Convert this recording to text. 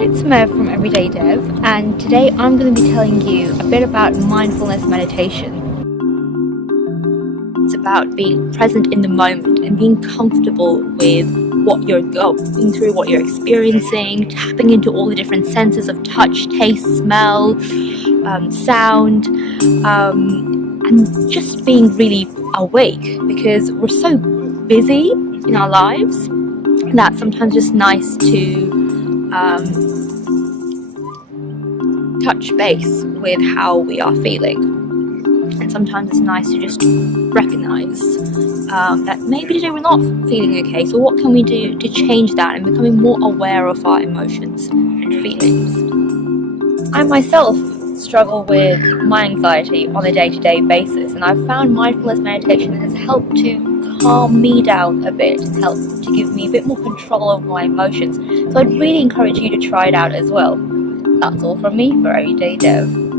it's Mo from everydayDEV, and today I'm going to be telling you a bit about mindfulness meditation. It's about being present in the moment and being comfortable with what you're going through, what you're experiencing, tapping into all the different senses of touch, taste, smell, sound, and just being really awake, because we're so busy in our lives that sometimes it's nice to touch base with how we are feeling, and sometimes it's nice to just recognize that maybe today we're not feeling okay, so what can we do to change that and becoming more aware of our emotions and feelings. I myself struggle with my anxiety on a day-to-day basis, and I've found mindfulness meditation has helped to calm me down a bit, helped to give me a bit more control over my emotions. So I'd really encourage you to try it out as well. That's all from me for everydayDEV.